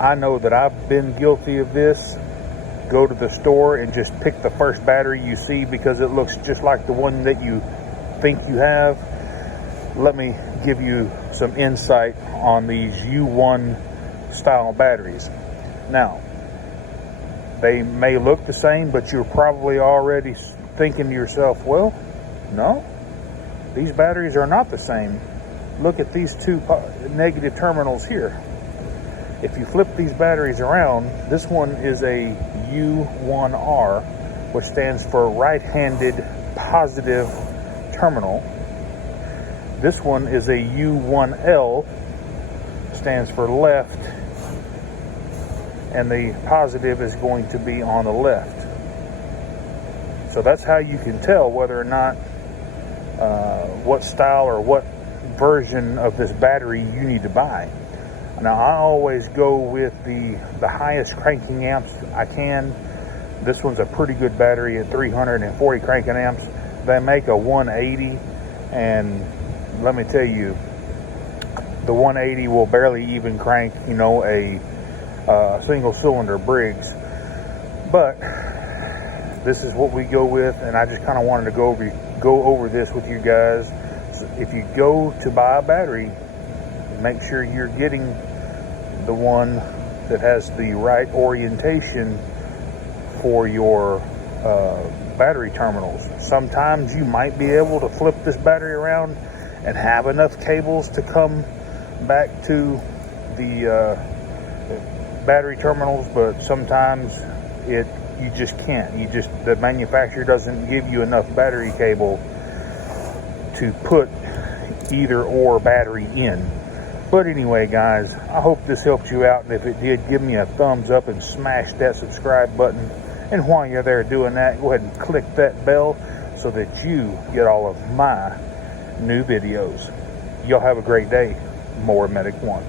I know that I've been guilty of this. Go to the store and just pick the first battery you see because it looks just like the one that you think you have. Let me give you some insight on these U1 style batteries. Now, they may look the same, but you're probably already thinking to yourself, well, no, these batteries are not the same. Look at these two negative terminals here. If you flip these batteries around, this one is a U1R, which stands for right-handed positive terminal. This one is a U1L, stands for left, and the positive is going to be on the left. So that's how you can tell whether or not what style or what version of this battery you need to buy. Now, I always go with the highest cranking amps I can. This one's a pretty good battery at 340 cranking amps. They make a 180, and let me tell you, the 180 will barely even crank, a single cylinder Briggs. But this is what we go with, and I just kind of wanted to go over this with you guys. So if you go to buy a battery, make sure you're getting the one that has the right orientation for your battery terminals. Sometimes you might be able to flip this battery around and have enough cables to come back to the battery terminals, but sometimes you just can't. The manufacturer doesn't give you enough battery cable to put either or battery in. But anyway, guys, I hope this helped you out, and if it did, give me a thumbs up and smash that subscribe button. And while you're there doing that, go ahead and click that bell so that you get all of my new videos. Y'all have a great day. Mower Medic 1.